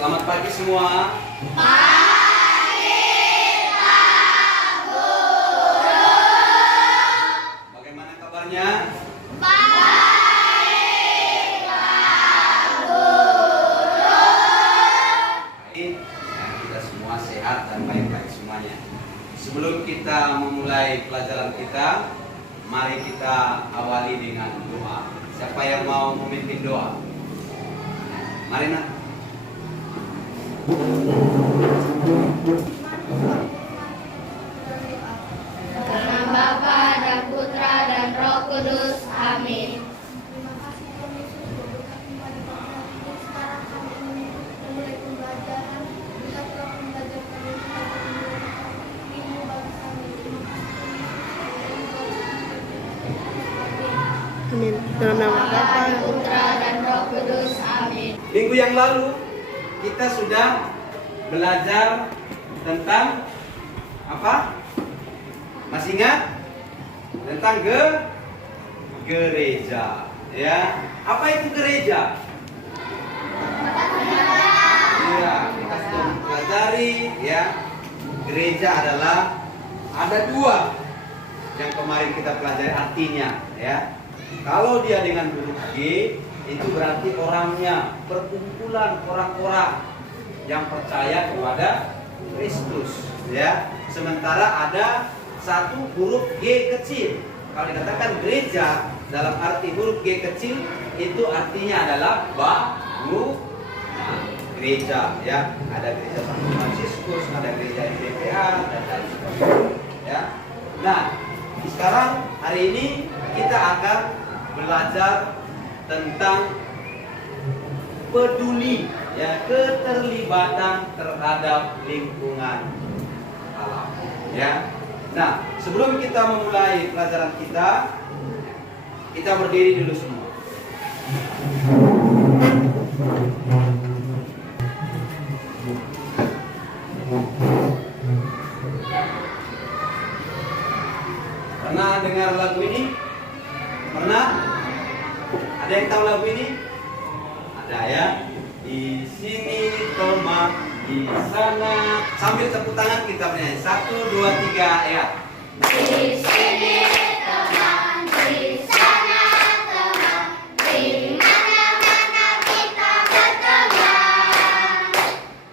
Selamat pagi semua. Pagi, Pak Guru. Bagaimana kabarnya? Baik, Pak Guru. Baik. Nah, kita semua sehat dan baik-baik semuanya. Sebelum kita memulai pelajaran kita, mari kita awali dengan doa. Siapa yang mau memimpin doa? Mari nak. Nama Bapa dan Putra dan Roh Kudus. Amin. Terima kasih kami sudah berkat kembali pada hari ini. Sekarang kami menuntut memulai pembelajaran. Kita telah belajar kami pada minggu bagi kami. Terima kasih. Amin. Dalam nama Bapa Bapa dan Putra dan Roh Kudus. Amin. Minggu yang lalu kita sudah belajar tentang apa? Masih ingat? Tentang gereja, ya. Apa itu gereja? Iya, kita sudah mempelajari, ya. Gereja adalah ada dua yang kemarin kita pelajari artinya, ya. Kalau dia dengan huruf G, itu berarti orangnya, perkumpulan orang-orang yang percaya kepada Kristus, ya. Sementara ada satu huruf G kecil. Kalau dikatakan gereja dalam arti huruf G kecil, itu artinya adalah bangunan gereja, ya. Ada gereja Santo Fransiskus, ada gereja MBPA dan lain sebagainya, ya. Nah, sekarang hari ini kita akan belajar tentang peduli, ya, keterlibatan terhadap lingkungan alam, ya. Nah, sebelum kita memulai pelajaran kita berdiri dulu semua. Pernah dengar lagu ini? Pernah? Ada yang tahu lagu ini? Ada, ya. Di sini tomat, di sana. Sambil tepuk tangan kita bernyanyi. 1, 2, 3, ya. Di sini teman, di sana teman, di mana-mana kita berteman.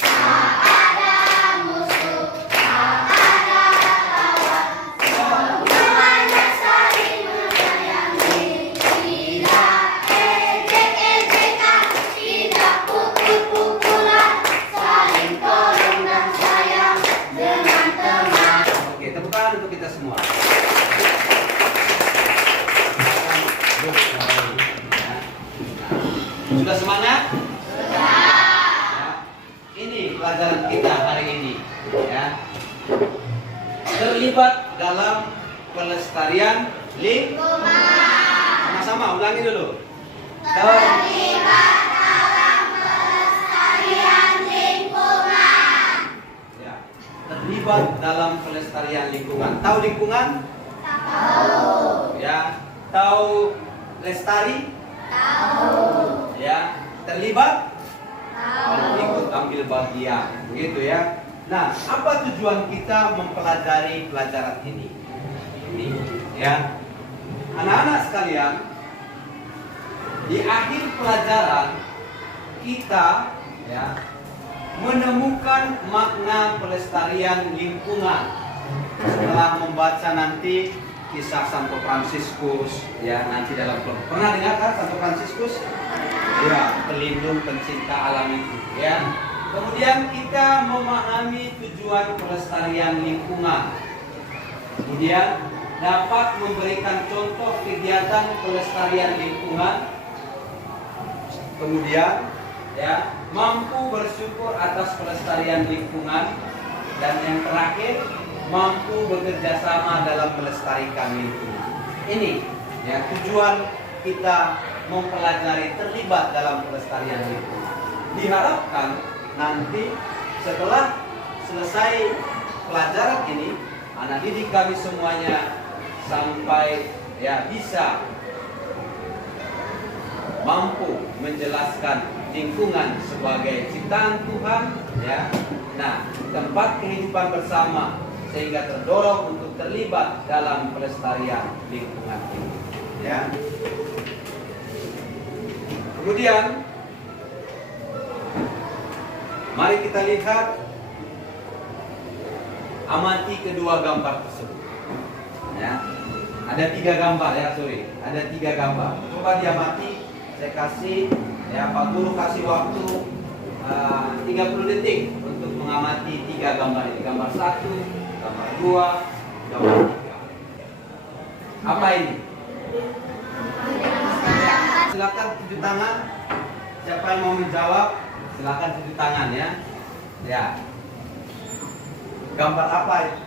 Tak ada musuh, tak ada lawan, semuanya saling menyayangi. Tidak ejek-ejekan, tidak pukul-pukulan, saling tolong dan sayang dengan teman. Oke, tepuk tangan untuk kita semua. Sudah semangat? Sudah. Ya. Ini pelajaran kita hari ini, ya. Terlibat dalam pelestarian lingkungan. Sama-sama ulangi dulu. Terlibat dalam pelestarian lingkungan. Ya. Terlibat dalam pelestarian lingkungan. Tahu lingkungan? Tahu. Ya. Tahu lestari? Tahu. Ya. Terlibat? Tahu. Ikut ambil bagian, begitu ya. Nah, apa tujuan kita mempelajari pelajaran ini? Ini, ya. Anak-anak sekalian, di akhir pelajaran kita, ya, menemukan makna pelestarian lingkungan setelah membaca nanti kisah Santo Fransiskus, ya, nanti dalam kelompok. Pernah dengar kan Santo Fransiskus? Ya, pelindung pencinta alam itu, ya. Kemudian kita memahami tujuan pelestarian lingkungan. Kemudian dapat memberikan contoh kegiatan pelestarian lingkungan. Kemudian, ya, mampu bersyukur atas pelestarian lingkungan. Dan yang terakhir, mampu bekerja sama dalam melestarikan lingkungan. Ini, ya, tujuan kita mempelajari terlibat dalam pelestarian lingkungan. Diharapkan nanti setelah selesai pelajaran ini, anak didik kami semuanya sampai, ya, bisa mampu menjelaskan lingkungan sebagai ciptaan Tuhan, ya. Nah, tempat kehidupan bersama sehingga terdorong untuk terlibat dalam pelestarian lingkungan ini, ya. Kemudian mari kita lihat, amati kedua gambar tersebut. Ya, ada 3 gambar ya, ada 3 gambar. Coba diamati, saya kasih, ya Pak Guru kasih waktu 30 detik untuk mengamati 3 gambar ini. Gambar 1, gambar 2, gambar 3. Apa ini? Silakan tunjuk tangan. Siapa yang mau menjawab? Silakan tunjuk tangan ya. Ya. Gambar apa itu?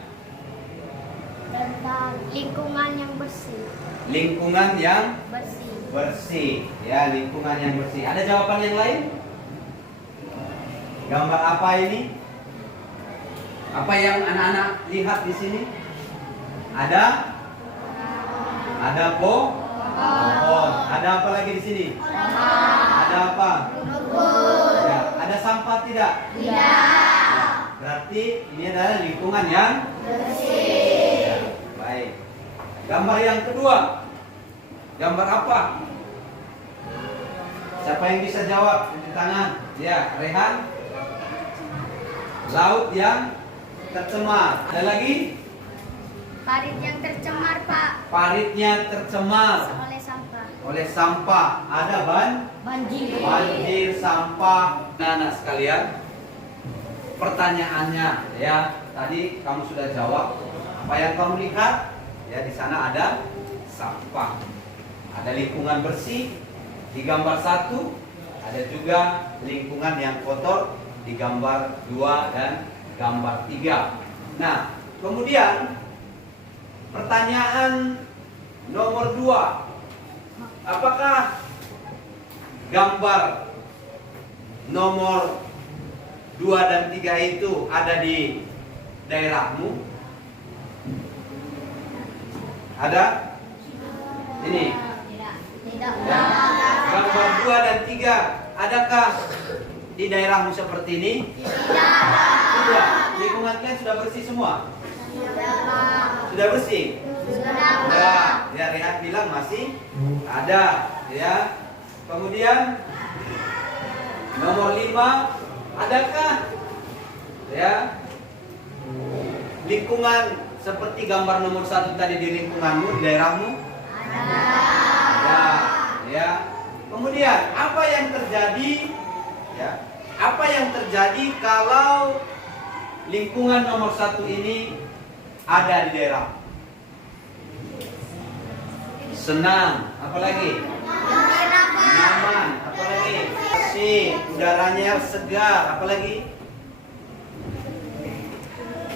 Tentang lingkungan yang bersih. Lingkungan yang Bersih. bersih. Ya, lingkungan yang bersih. Ada jawaban yang lain? Gambar apa ini? Apa yang anak-anak lihat di sini? Ada? Ada pohon. Ada apa lagi di sini? Ada apa? Ya. Ada sampah tidak? Tidak. Berarti ini adalah lingkungan yang bersih. Ya, baik. Gambar yang kedua. Gambar apa? Siapa yang bisa jawab? Tunjuk tangan. Ya, Rehan. Laut yang tercemar. Ada lagi? Parit yang tercemar, Pak. Paritnya tercemar Oleh sampah. oleh sampah. Ada banjir, sampah. Anak-anak sekalian, pertanyaannya ya, tadi kamu sudah jawab. Apa yang kamu lihat? Ya, di sana ada sampah. Ada lingkungan bersih di gambar 1, ada juga lingkungan yang kotor di gambar 2 dan gambar 3. Nah, kemudian pertanyaan nomor 2. Apakah gambar nomor 2 dan 3 itu ada di daerahmu? Ada? Ini. Tidak. Ya. Gambar 2 dan 3 adakah di daerahmu seperti ini? Tidak. Lingkungan kalian sudah bersih semua? Sudah bersih? Ya, ya Rehat bilang masih ada, ya. Kemudian nomor 5, adakah ya lingkungan seperti gambar nomor 1 tadi di lingkunganmu, di daerahmu? Ada. Ya. Kemudian apa yang terjadi? Ya. Apa yang terjadi kalau lingkungan nomor 1 ini ada di daerah? Senang, apalagi? Nyaman, apalagi? Bersih, udaranya segar, apalagi?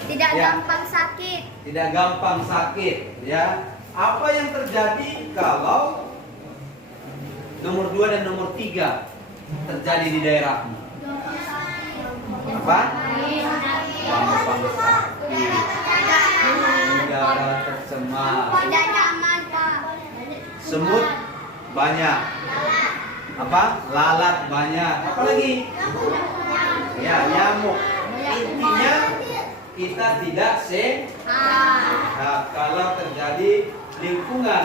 Tidak Ya. gampang sakit. Tidak gampang sakit, ya. Apa yang terjadi kalau nomor 2 dan nomor 3 terjadi di daerahmu? Apa? Gampang sakit, udara tercemar, Tidak nyaman, Pak. semut banyak, apa? Lalat banyak, apalagi? Ya, nyamuk. Intinya kita tidak sehat kalau terjadi lingkungan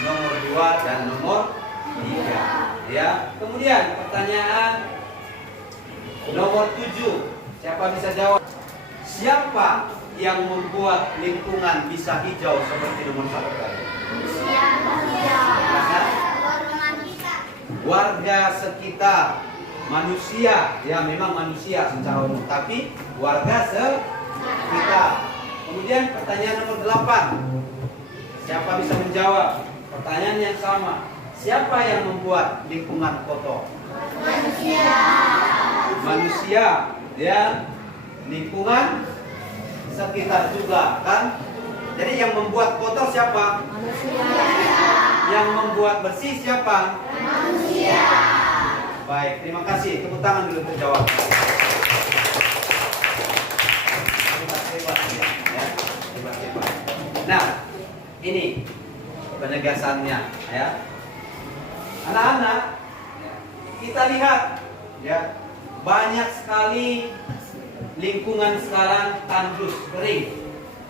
nomor 2 dan nomor 3. Ya. Kemudian pertanyaan nomor 7. Siapa bisa jawab? Siapa yang membuat lingkungan bisa hijau seperti nomor 1 tadi? Warga sekitar, manusia, ya memang manusia secara umum, tapi warga sekitar. Kemudian pertanyaan nomor 8. Siapa bisa menjawab? Pertanyaan yang sama. Siapa yang membuat lingkungan kotor? Manusia, ya. Lingkungan sekitar juga, kan? Jadi yang membuat kotor siapa? Yang membuat bersih siapa? Baik, terima kasih. Tepuk tangan dulu untuk jawab. Hebat, ya. Hebat. Nah, ini penegasannya, ya. Anak-anak, kita lihat ya, banyak sekali lingkungan sekarang tandus, kering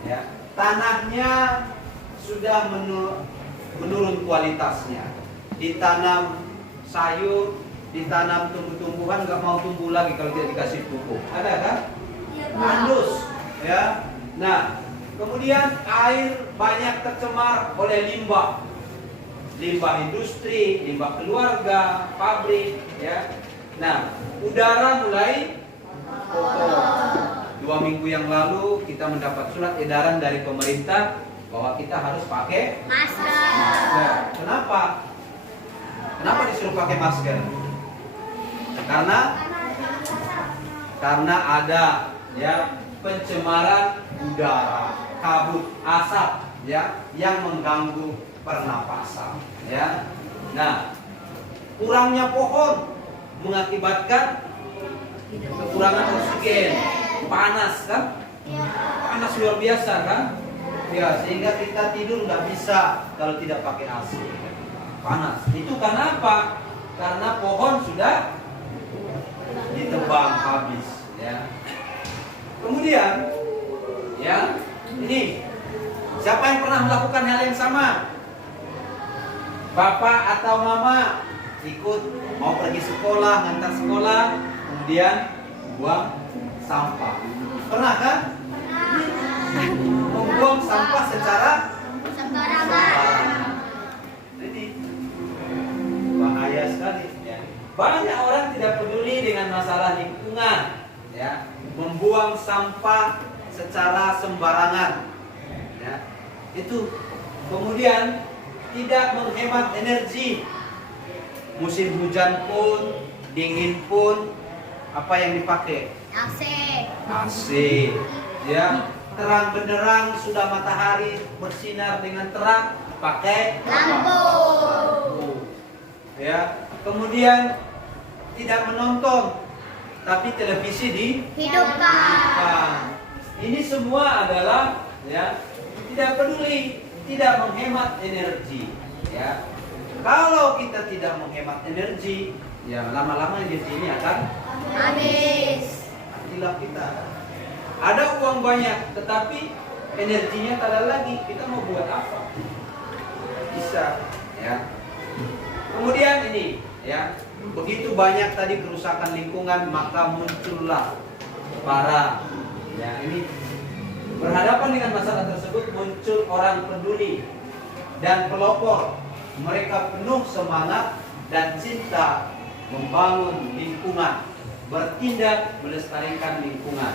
ya. Tanahnya sudah menurun kualitasnya. Ditanam sayur, ditanam tumbuh-tumbuhan nggak mau tumbuh lagi kalau tidak dikasih pupuk. Ada kan? Tandus ya. Nah, kemudian air banyak tercemar oleh limbah. Limbah industri, limbah keluarga, pabrik ya. Nah, udara mulai kotor. 2 minggu yang lalu kita mendapat surat edaran dari pemerintah bahwa kita harus pakai masker. Kenapa? Kenapa disuruh pakai masker? Karena ada ya pencemaran udara, kabut asap ya yang mengganggu pernapasan ya. Nah, kurangnya pohon mengakibatkan kekurangan oksigen, panas kan? Panas luar biasa kan? Ya, sehingga kita tidur nggak bisa kalau tidak pakai AC. Panas. Itu karena apa? Karena pohon sudah ditebang habis ya. Kemudian ya, ini siapa yang pernah melakukan hal yang sama? Bapak atau mama ikut mau pergi sekolah, ngantar sekolah, kemudian buang sampah. Pernah kan? Membuang sampah secara sembarangan. Jadi bahaya sekali ya. Banyak orang tidak peduli dengan masalah lingkungan ya, membuang sampah secara sembarangan ya. Itu kemudian tidak menghemat energi. Musim hujan pun, dingin pun, apa yang dipakai? AC ya. Terang benderang sudah matahari bersinar dengan terang, pakai lampu ya. Kemudian tidak menonton, tapi televisi dihidupkan. Ini semua adalah ya, tidak peduli, tidak menghemat energi ya. Kalau kita tidak menghemat energi ya, lama-lama energi ini akan habis. Hilang kita. Ada uang banyak, tetapi energinya tak ada lagi. Kita mau buat apa? Bisa, ya. Kemudian ini, ya, begitu banyak tadi kerusakan lingkungan, maka muncullah para, ya, ini berhadapan dengan masalah tersebut muncul orang peduli dan pelopor. Mereka penuh semangat dan cinta membangun lingkungan, bertindak melestarikan lingkungan.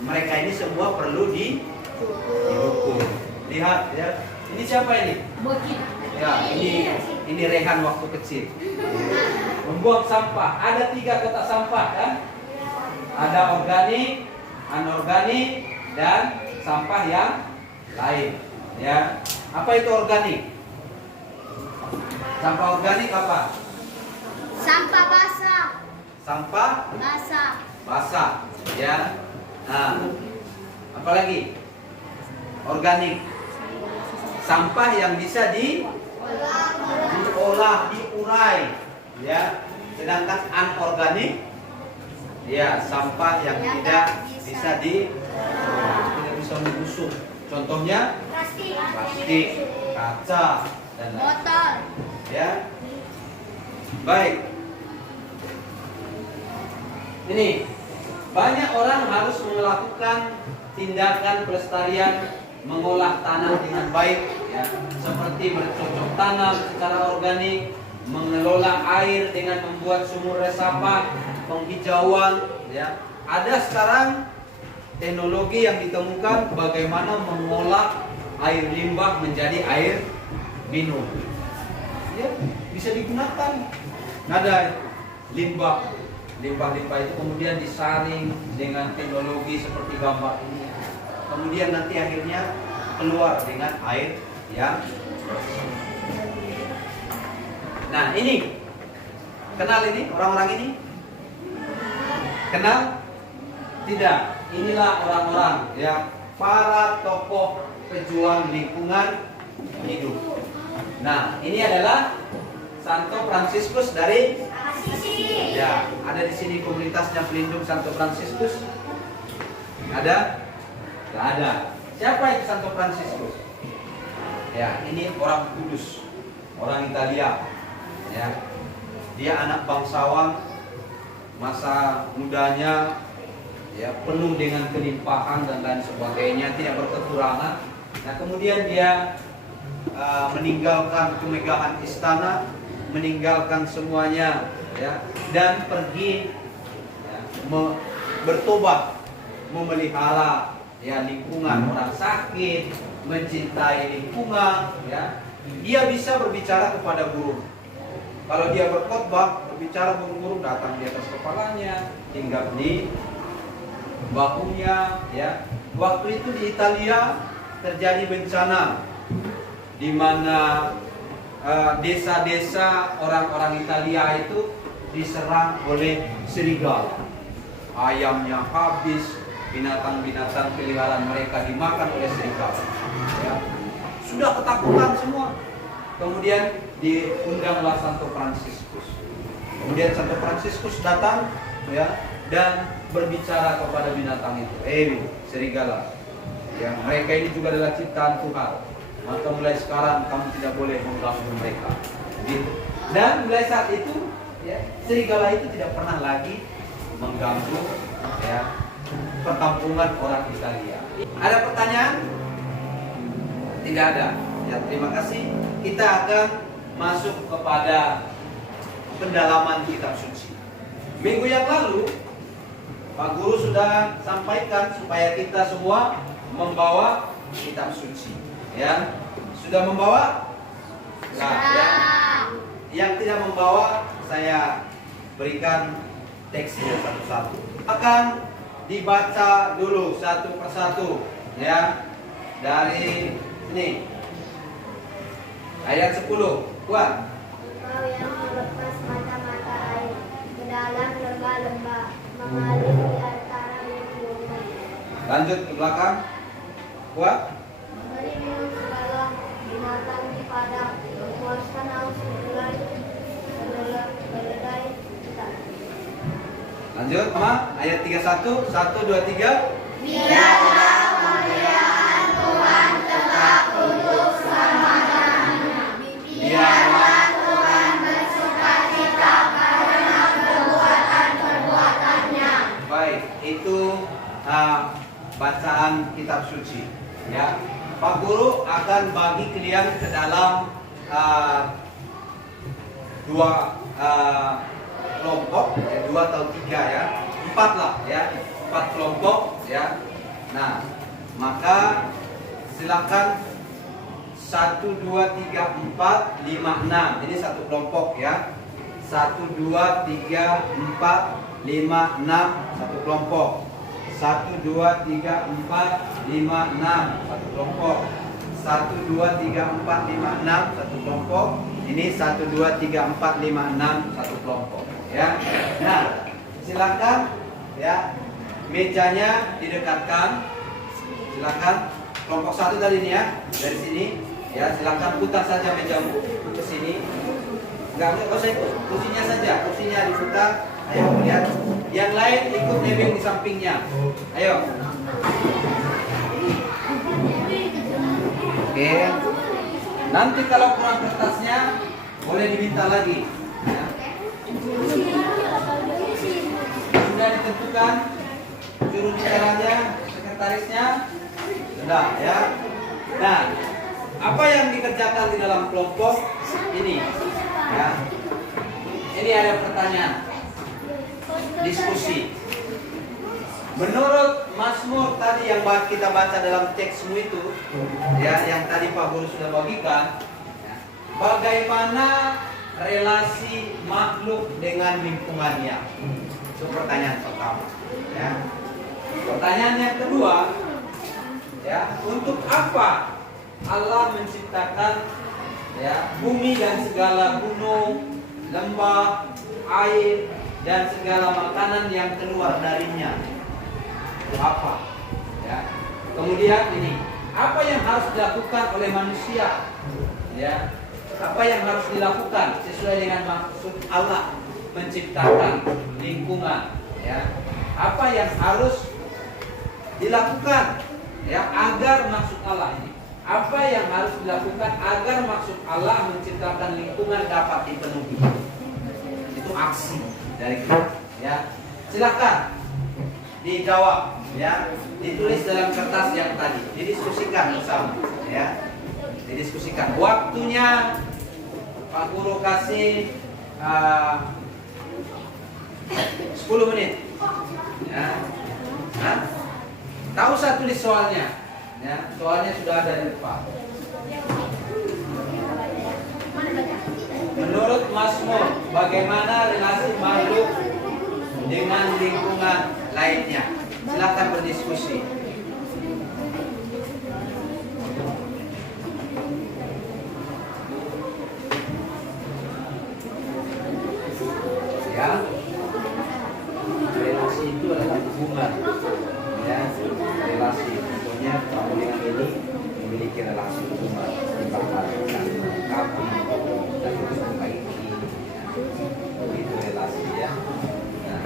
Mereka ini semua perlu dihukum. Lihat ya, ini siapa ini? Ya, ini Rehan waktu kecil. Membuang sampah. Ada 3 kotak sampah kan? Ada organik, anorganik, dan sampah yang lain. Ya, apa itu organik? Sampah organik apa? Sampah basah. Sampah basah. Ya. Nah, apalagi organik, sampah yang bisa diolah, diurai, ya. Sedangkan anorganik, ya, sampah yang tidak bisa tidak bisa membusuk. Contohnya plastik, kaca, dan botol. Ya, baik. Ini banyak orang harus melakukan tindakan pelestarian, mengolah tanah dengan baik, ya, seperti bercocok tanam secara organik, mengelola air dengan membuat sumur resapan, penghijauan, ya. Ada sekarang teknologi yang ditemukan bagaimana mengolah air limbah menjadi air minum. Ya, bisa digunakan. Ada limbah itu kemudian disaring dengan teknologi seperti gambar ini. Kemudian nanti akhirnya keluar dengan air yang bersih. Nah, ini kenal ini orang-orang ini? Kenal? Tidak. Inilah orang-orang ya, para tokoh pejuang lingkungan hidup. Nah, ini adalah Santo Fransiskus dari Assisi. Ya, ada di sini komunitasnya pelindung Santo Fransiskus? Ada? Tidak ada. Siapa itu Santo Fransiskus? Ya, ini orang kudus, orang Italia. Ya, dia anak bangsawan, masa mudanya ya penuh dengan kelimpahan dan lain sebagainya, tidak berkekurangan. Nah, kemudian dia meninggalkan kemegahan istana, meninggalkan semuanya, ya, dan pergi ya, bertobat, memelihara ya lingkungan orang sakit, mencintai lingkungan. Ya, dia bisa berbicara kepada burung. Kalau dia berkhotbah, berbicara burung-burung datang di atas kepalanya, hinggap di bahunya. Ya, waktu itu di Italia terjadi bencana di mana desa-desa orang-orang Italia itu diserang oleh serigala. Ayamnya habis, binatang-binatang peliharaan mereka dimakan oleh serigala. Ya. Sudah ketakutan semua. Kemudian diundanglah Santo Fransiskus. Kemudian Santo Fransiskus datang, ya, dan berbicara kepada binatang itu, serigala. Ya, mereka ini juga adalah ciptaan Tuhan. Maka mulai sekarang kamu tidak boleh mengganggu mereka. Gitu. Dan mulai saat itu, ya, serigala itu tidak pernah lagi mengganggu ya, perkampungan orang Italia. Ada pertanyaan? Tidak ada. Ya, terima kasih. Kita akan masuk kepada pendalaman kitab suci. Minggu yang lalu Pak Guru sudah sampaikan supaya kita semua membawa kitab suci. Ya, sudah membawa? Nah, yang tidak membawa, saya berikan teksnya satu-satu. Akan dibaca dulu satu persatu, ya, dari ini ayat 10. Kuat. Engkau yang melepas mata-mata air ke dalam lembah-lembah, mengalir di antara gunung. Lanjut ke belakang. Kuat. Memberi minum segala binatang di padang, memuaskan haus keledai kita. Lanjut, Ma. Ayat 31. 1, 2, 3. Biarlah kemuliaan Tuhan tetap untuk selama-lamanya. Biarlah Tuhan bersukacita karena perbuatan-perbuatannya. Baik, itu bacaan kitab suci. Ya, Pak Guru akan bagi kalian ke dalam dua kelompok, ya, 2 atau 3 ya, 4 lah ya, 4 kelompok ya. Nah, maka silakan 1, 2, 3, 4, 5, 6. Ini satu kelompok ya. 1, 2, 3, 4, 5, 6 satu kelompok. 1, 2, 3, 4, 5, 6 satu kelompok. 1, 2, 3, 4, 5, 6 satu kelompok. Ini 1, 2, 3, 4, 5, 6 satu kelompok ya. Nah, silakan ya, mejanya didekatkan. Silakan kelompok 1 tadi ini ya, dari sini ya, silakan putar saja mejamu ke sini. Enggak usah ikut, kursinya saja, kursinya diputar. Ayo lihat. Yang lain ikut nebeng di sampingnya. Ayo. Oke. Nanti kalau kurang kertasnya boleh diminta lagi. Ya. Sudah ditentukan juru bicaranya, sekretarisnya, sudah ya. Nah, apa yang dikerjakan di dalam kelompok ini? Ya. Ini ada pertanyaan, diskusi. Menurut Mazmur tadi yang kita baca dalam teksmu itu, ya, yang tadi Pak Guru sudah bagikan, ya, bagaimana relasi makhluk dengan lingkungannya? Itu pertanyaan pertama. Ya. Pertanyaan yang kedua, ya, untuk apa Allah menciptakan ya bumi dan segala gunung, lembah, air dan segala makanan yang keluar darinya? Apa? Ya. Kemudian ini, apa yang harus dilakukan oleh manusia? Ya. Apa yang harus dilakukan sesuai dengan maksud Allah menciptakan lingkungan, ya. Apa yang harus dilakukan, ya, agar maksud Allah ini? Apa yang harus dilakukan agar maksud Allah menciptakan lingkungan dapat dipenuhi? Itu aksi dari kita, ya. Silakan dijawab, ya. Ditulis dalam kertas yang tadi, didiskusikan bersama, ya. Didiskusikan. Waktunya Pak Guru kasih 10 menit. Ya. Nah, tak usah tulis soalnya. Ya, soalnya sudah ada di depan. Menurut Mazmur, bagaimana relasi makhluk dengan lingkungan lainnya? Silakan berdiskusi. Ya, relasi itu adalah hubungan, ya, relasi. Contohnya kamu dengan ini memiliki relasi hubungan, diperhatikan, melengkapi, dan memperbaiki, itu relasi, ya. Nah,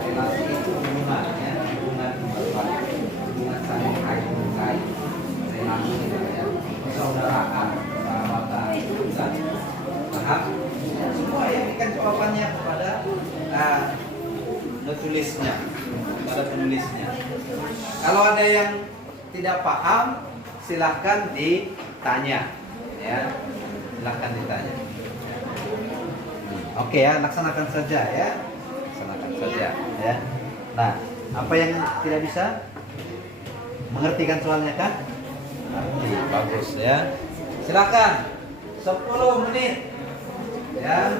relasi itu hubungan, ya, hubungan berbalik, hubungan saling kait, relasi, ya, persaudaraan, persahabatan, dan paham? Semua yang berikan jawabannya kepada penulisnya, pada penulisnya. Kalau ada yang tidak paham, silahkan ditanya, ya, silahkan ditanya. Oke, ya, laksanakan saja, ya, laksanakan saja, ya. Nah, apa yang tidak bisa? Mengertikan soalnya kan? Nanti, bagus, ya. Silakan 10 menit, ya.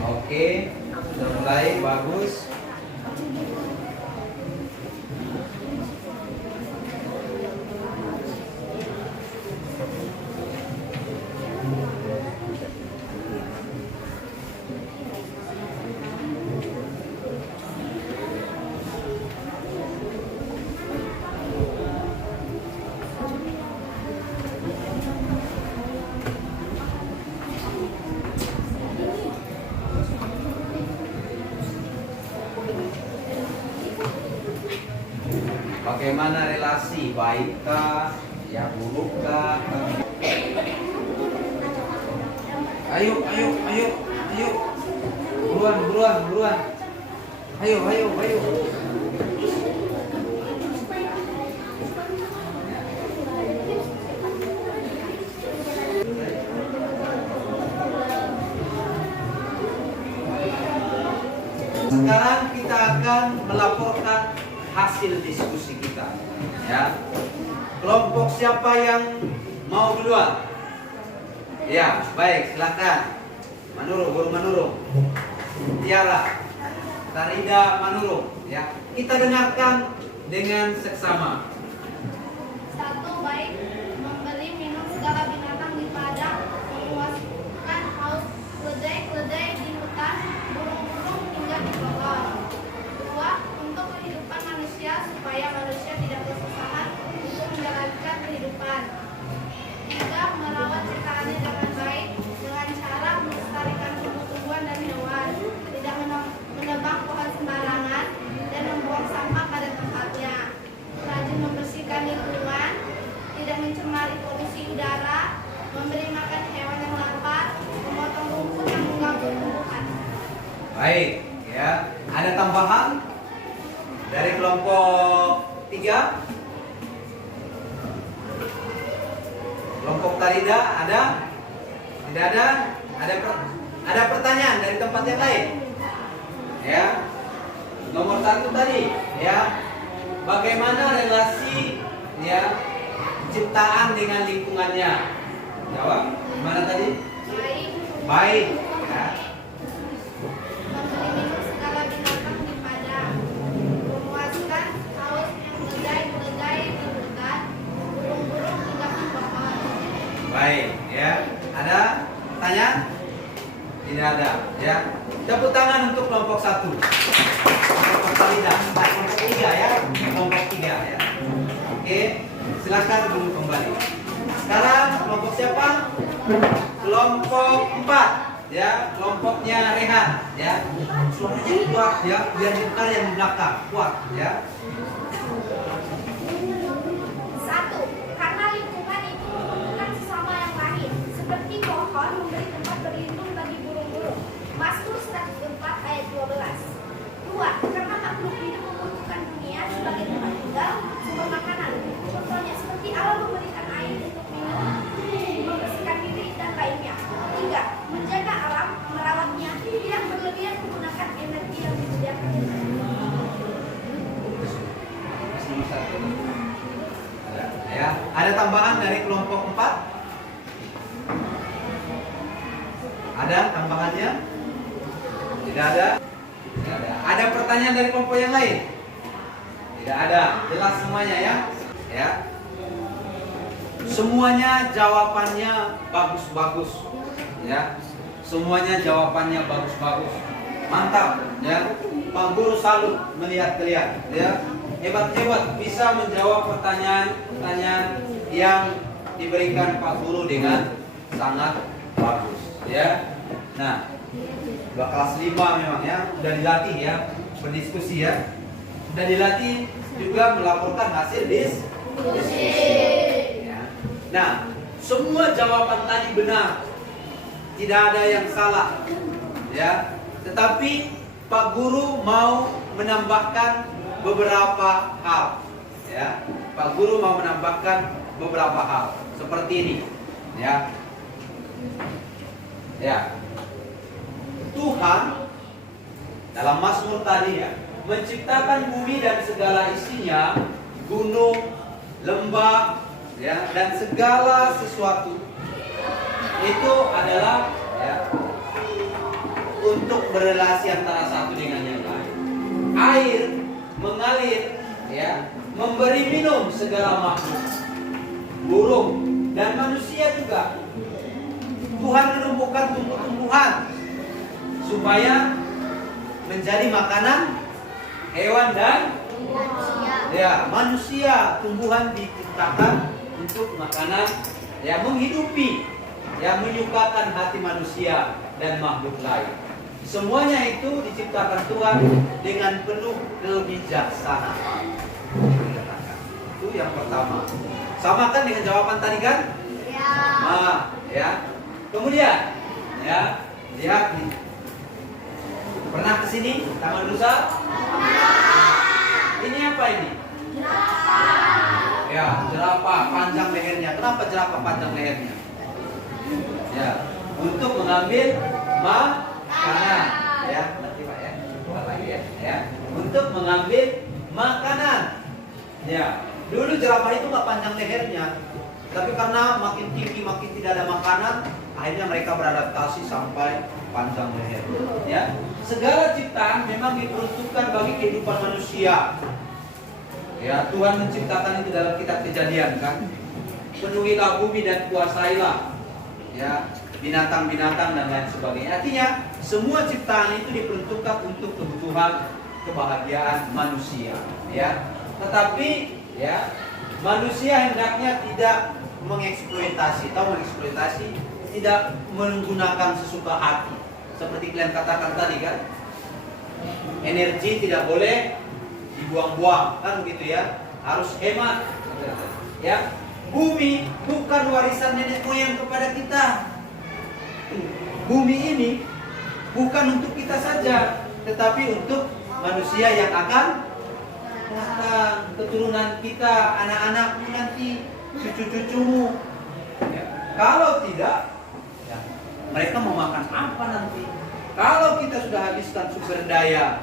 Oke, sudah mulai, bagus. Bagaimana relasi, baikkah, ya, burukkah? Ayo, ayo, ayo, ayo, buruan, buruan, buruan. Ayo, ayo, ayo. Sekarang kita akan melaporkan hasil diskusi kita, ya. Kelompok siapa yang mau duluan? Ya, baik, silakan. Manurung, Guru Manurung, Tiara, Tarida Manurung, ya. Kita dengarkan dengan seksama. 1. Baik, memberi minum segala binatang di padang, memuaskan haus keledai-keledai di hutan, burung-burung hingga di pohon. 2. Untuk kehidupan manusia supaya manusia tidak kesusahan untuk menjalankan kehidupan. 3. Merawat ciptaannya dengan baik dengan cara melestarikan tumbuh-tumbuhan dan hewan, tidak menebang pohon sembarangan dan membuang sampah pada tempatnya. Rajin membersihkan lingkungan, tidak mencemari polusi udara, memberi makan hewan yang lapar, memotong rumput yang mengganggu tumbuhan. Baik, ya. Ada tambahan dari kelompok 3? Kelompok Tarida ada? Tidak ada? Ada pertanyaan dari tempat yang lain? Ya. Nomor 1 tadi, ya. Bagaimana relasi, ya, ciptaan dengan lingkungannya? Jawab. Gimana tadi? Baik, Baik, ya. memberi minum segala binatang di padang, memuaskan haus keledai-keledai di hutan, burung-burung hingga di pohon. Baik, ya. Ada pertanyaan? Tidak ada, ya. Tepuk tangan untuk kelompok 1. Kelompok Tarida, kelompok 3, ya. Kelompok 3, ya. Oke, silakan dulu kembali. Sekarang kelompok siapa? Kelompok 4, ya, kelompoknya Rehan, ya. Suaranya kuat, ya, biar didengar yang di belakang, kuat, ya. 1. Karena lingkungan itu membutuhkan sesama yang lain, seperti pohon memberi tempat berlindung bagi burung-burung. Mazmur 104 ayat 12. 2. Karena makhluk hidup membutuhkan dunia sebagai tempat tinggal, sumber makanan. Contohnya seperti Allah memberikan air untuk minum, membersihkan diri dan lainnya. 3. Menjaga alam, merawatnya, tidak berlebihan menggunakan energi yang disediakan. Nomor 1. Ya, ada tambahan dari kelompok 4? Ada tambahannya? Tidak ada? Tidak ada. Ada pertanyaan dari kelompok yang lain? Tidak ada. Jelas semuanya, ya? Ya. Semuanya jawabannya bagus-bagus. Ya. Semuanya jawabannya bagus-bagus. Mantap, ya. Pak Guru salut melihat kalian, ya. Hebat-hebat bisa menjawab pertanyaan-pertanyaan yang diberikan Pak Guru dengan sangat bagus, ya. Nah, udah kelas 5 memang, ya, sudah dilatih, ya, berdiskusi, ya, sudah dilatih juga melaporkan hasil diskusi. Ya. Nah, semua jawaban tadi benar, tidak ada yang salah, ya. Tetapi Pak Guru mau menambahkan beberapa hal, ya. Pak Guru mau menambahkan beberapa hal seperti ini, ya. Ya. Tuhan dalam Mazmur tadi, ya, menciptakan bumi dan segala isinya, gunung, lembah, ya, dan segala sesuatu itu adalah, ya, untuk berrelasi antara satu dengan yang lain. Air mengalir, ya, memberi minum segala makhluk, burung dan manusia juga. Tuhan menumbuhkan tumbuh-tumbuhan supaya menjadi makanan hewan dan manusia. Tumbuhan diciptakan untuk makanan, ya, menghidupi, ya, menyukakan hati manusia dan makhluk lain. Semuanya itu diciptakan Tuhan dengan penuh kebijaksanaan. Itu yang pertama. Samakan dengan jawaban tadi, kan? Ya. Kemudian, ya, lihat nih. Pernah kesini Taman Nusa? Ini apa ini? Ya, jerapah panjang lehernya. Kenapa jerapah panjang lehernya? Ya, untuk mengambil makanan. Ya, nanti Pak, ya. Bukan lagi, ya. Untuk mengambil makanan. Ya, dulu jerapah itu nggak panjang lehernya, tapi karena makin tinggi makin tidak ada makanan, akhirnya mereka beradaptasi sampai panjang leher. Ya, segala ciptaan memang diperuntukkan bagi kehidupan manusia. Ya, Tuhan menciptakan itu dalam kitab Kejadian, kan? Penuhilah bumi dan kuasailah, ya, binatang-binatang dan lain sebagainya. Artinya semua ciptaan itu diperuntukkan untuk kebutuhan kebahagiaan manusia, ya. Tetapi, ya, manusia hendaknya tidak mengeksploitasi, tidak menggunakan sesuka hati. Seperti kalian katakan tadi, kan, energi tidak boleh dibuang-buang, kan begitu, ya, harus hemat, ya. Bumi bukan warisan nenek moyang kepada kita. Bumi ini bukan untuk kita saja, tetapi untuk manusia yang akan datang, keturunan kita, anak-anakmu nanti, cucu-cucumu. Ya. Kalau tidak, ya, mereka mau makan apa nanti? Kalau kita sudah habiskan sumber daya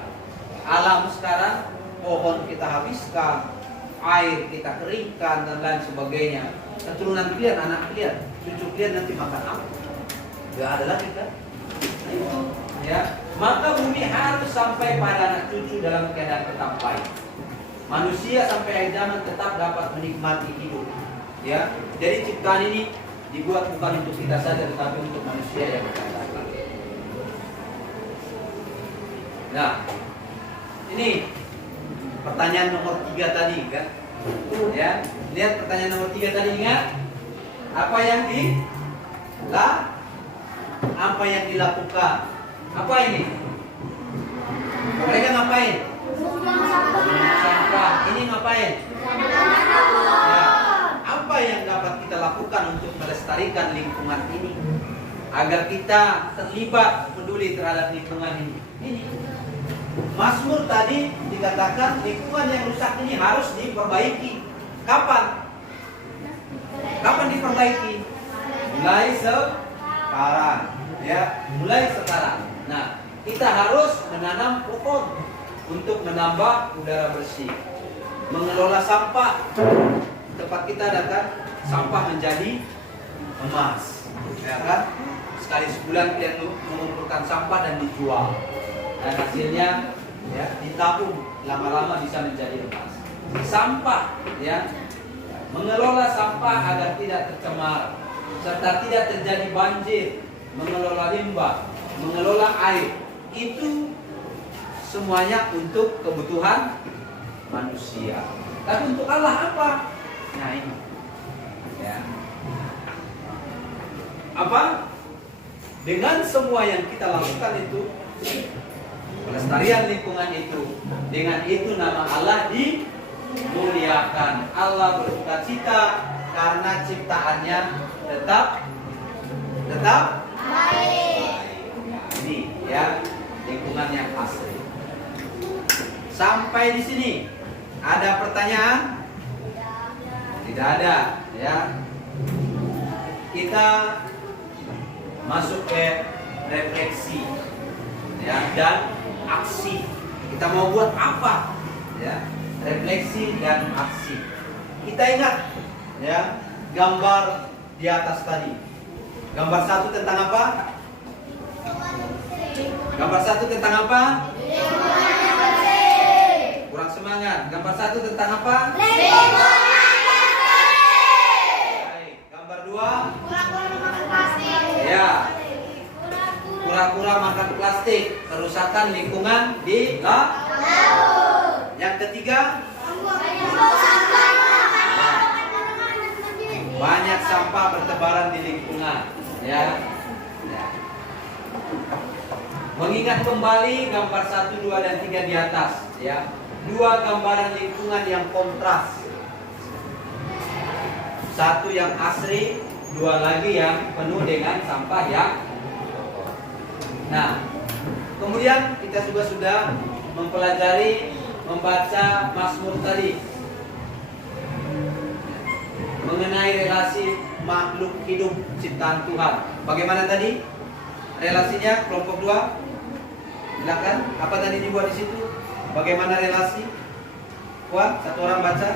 alam sekarang, pohon kita habiskan, air kita keringkan dan lain sebagainya, keturunan kalian, anak kalian, cucu kalian nanti makan apa? Gak ada lagi, kan? Nah, itu, ya. Maka bumi harus sampai pada anak cucu dalam keadaan tetap baik. Manusia sampai akhir zaman tetap dapat menikmati hidup, ya. Jadi ciptaan ini dibuat bukan untuk kita saja, tetapi untuk manusia yang akan datang. Nah, ini pertanyaan nomor 3 tadi, kan? Ya, lihat pertanyaan nomor 3 tadi, ingat apa yang lah apa yang dilakukan? Apa ini? Mereka ngapain? Sampah. Ini ngapain? Ya. Apa yang dapat kita lakukan untuk melestarikan lingkungan ini agar kita terlibat peduli terhadap lingkungan ini? Mazmur tadi dikatakan lingkungan yang rusak ini harus diperbaiki. Kapan? Kapan diperbaiki? Mulai sekarang, ya, mulai sekarang. Nah, kita harus menanam pohon untuk menambah udara bersih, mengelola sampah. Tempat kita adakan sampah menjadi emas, ya kan? Sekali sebulan kita mengumpulkan sampah dan dijual, dan hasilnya ya ditabung, lama-lama bisa menjadi emas. Sampah, ya, mengelola sampah agar tidak tercemar serta tidak terjadi banjir, mengelola limbah, mengelola air, itu semuanya untuk kebutuhan manusia. Tapi untuk Allah apa? Nah ini, ya. Apa? Dengan semua yang kita lakukan itu, pelestarian lingkungan itu, dengan itu nama Allah dimuliakan. Allah bersukacita karena ciptaannya tetap baik. Ini ya lingkungan yang asli. Sampai di sini ada pertanyaan? Tidak ada, ya. Kita masuk ke refleksi, ya, dan aksi. Kita mau buat apa? Ya, refleksi dan aksi. Kita ingat, ya, gambar di atas tadi. Gambar satu tentang apa? Gambar satu tentang apa? Kurang semangat. Gambar satu tentang apa? Gambar dua? Ya. Kura-kura makan plastik, kerusakan lingkungan di laut. Yang ketiga? Banyak sampah bertebaran di lingkungan, ya. Mengingat kembali gambar 1, 2, dan 3 di atas, ya. Dua gambaran lingkungan yang kontras. Satu yang asri, dua lagi yang penuh dengan sampah yang kotor. Nah, kemudian kita juga sudah mempelajari, membaca Mazmur tadi mengenai relasi makhluk hidup ciptaan Tuhan. Bagaimana tadi relasinya? Kelompok 2, silakan. Apa tadi dibuat di situ? Bagaimana relasi? Kuat, satu orang baca.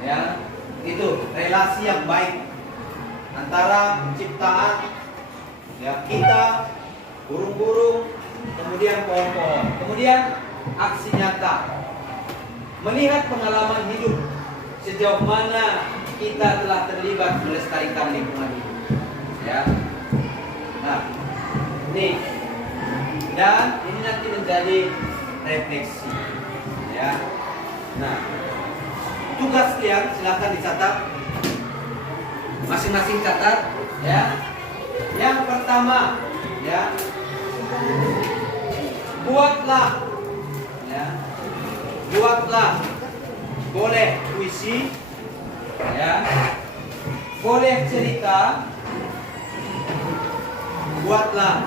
Ya, itu relasi yang baik antara ciptaan, ya, kita, burung-burung, kemudian pohon-pohon, kemudian aksi nyata, melihat pengalaman hidup sejauh mana kita telah terlibat melestarikan lingkungan hidup, ya. Nah, ini dan ini nanti menjadi refleksi, ya. Nah, tugas kalian silakan dicatat, masing-masing catat, ya. Yang pertama, ya, buatlah, ya, boleh puisi, ya, boleh cerita, buatlah,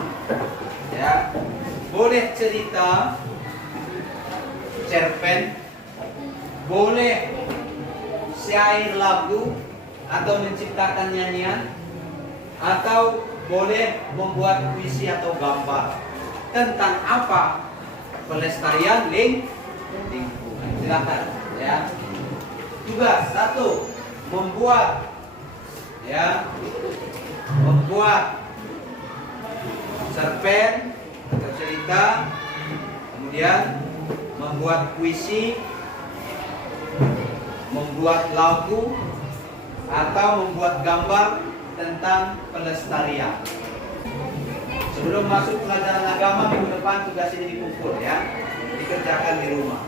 ya, boleh cerita, cerpen, boleh syair lagu atau menciptakan nyanyian, atau boleh membuat puisi atau gambar. Tentang apa? Pelestarian lingkungan. Silakan, ya. Tugas 1, membuat, ya, membuat cerpen atau cerita, kemudian membuat puisi, membuat lagu, atau membuat gambar tentang pelestarian. Sebelum masuk pelajaran agama minggu depan tugas ini dikumpul ya, dikerjakan di rumah.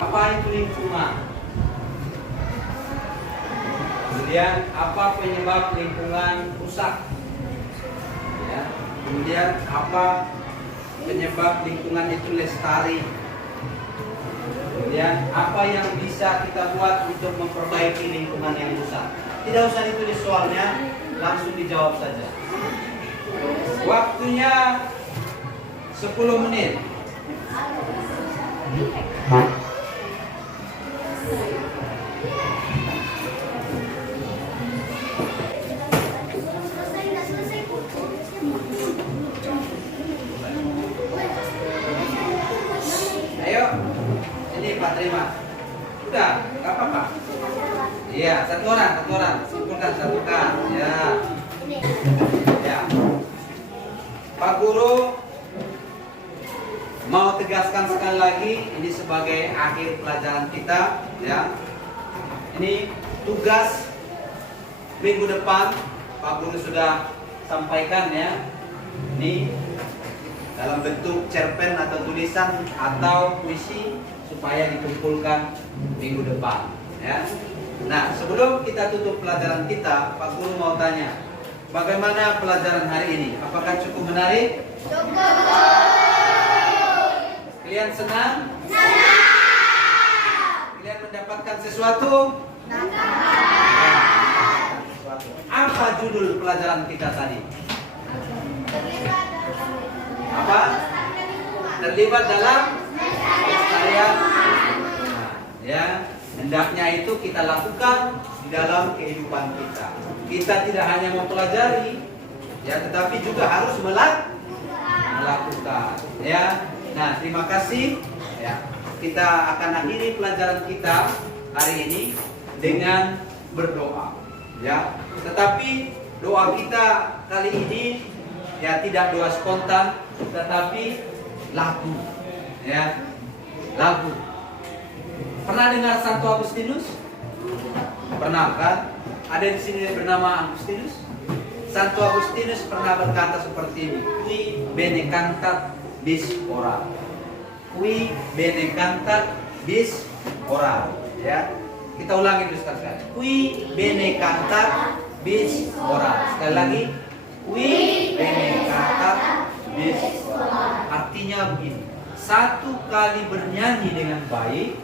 Apa itu lingkungan? Kemudian apa penyebab lingkungan rusak? Ya. Kemudian apa penyebab lingkungan itu lestari? Kemudian apa yang bisa kita buat untuk memperbaiki lingkungan yang rusak? Tidak usah ditulis soalnya, langsung dijawab saja. Waktunya 10 menit. Ayo, ini Pak terima. Udah, nggak apa-apa. Iya, satu orang, simpulkan satukan. Ya, ya. Pak Guru mau tegaskan sekali lagi, ini sebagai akhir pelajaran kita, ya. Ini tugas minggu depan, Pak Guru sudah sampaikan ya. Ini dalam bentuk cerpen atau tulisan atau puisi supaya dikumpulkan minggu depan ya. Nah, sebelum kita tutup pelajaran kita, Pak Guru mau tanya, bagaimana pelajaran hari ini? Apakah cukup menarik? Cukup. Kalian senang? Senang. Kalian mendapatkan sesuatu? Sesuatu. Apa judul pelajaran kita tadi? Apa? Terlibat dalam pelestarian. Nah, ya, hendaknya itu kita lakukan di dalam kehidupan kita. Kita tidak hanya mempelajari, ya, tetapi juga harus melakukan. Ya, nah, terima kasih. Ya, kita akan akhiri pelajaran kita hari ini dengan berdoa. Ya, tetapi doa kita kali ini ya tidak doa spontan, tetapi lagu, ya, lagu. Pernah dengar Santo Agustinus? Pernah kan? Ada di sini bernama Agustinus. Santo Agustinus pernah berkata seperti ini: Qui bene cantat bis ora. Qui bene cantat bis ora. Ya, kita ulangi dulu sekali. Qui bene cantat bis ora. Sekali lagi. Qui bene cantat bis ora. Artinya begini, satu kali bernyanyi dengan baik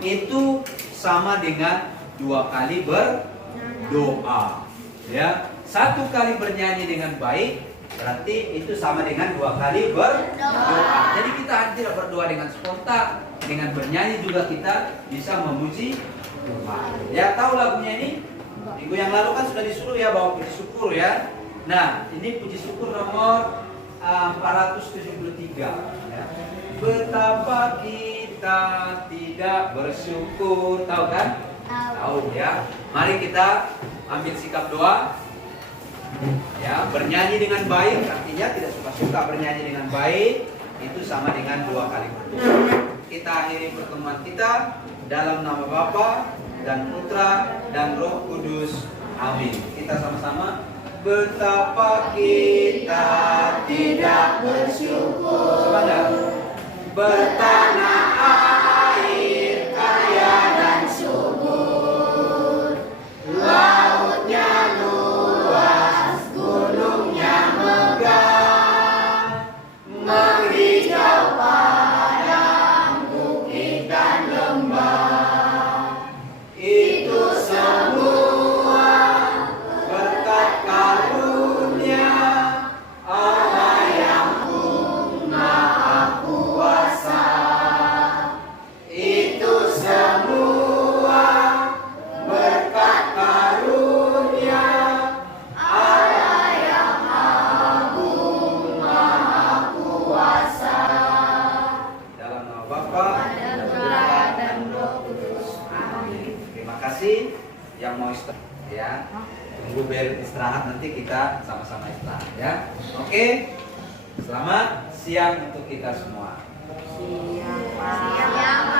itu sama dengan 2 kali berdoa. Ya, 1 kali bernyanyi dengan baik berarti itu sama dengan 2 kali berdoa. Jadi kita tidak berdoa dengan spontan, dengan bernyanyi juga kita bisa memuji Tuhan. Ya, tahu lagunya ini? Minggu yang lalu kan sudah disuruh ya bawa puji syukur ya. Nah, ini puji syukur nomor 473 ya. Betapa kita tidak bersyukur, tahu kan? Tahu ya. Mari kita ambil sikap doa. Ya, bernyanyi dengan baik artinya tidak suka-suka bernyanyi dengan baik itu sama dengan 2 kali berdoa. Kita akhiri pertemuan kita dalam nama Bapa dan Putra dan Roh Kudus. Amin. Kita sama-sama. Betapa kita tidak bersyukur. Semangat. Bertanah air kaya dan subur, lautnya luas, gunungnya megah, menghijau padang, bukit dan lembah. Itu semua berkat karunia Allah yang Maha Kuasa. Itu semua berkat karunia Allah yang agung Maha Kuasa. Dalam nama Bapa dan Putra dan Roh Kudus. Amin. Terima kasih yang mau istirahat ya. Tunggu beristirahat nanti kita sama-sama istirahat ya. Oke. Selamat siang untuk kita semua. Siang, Pak.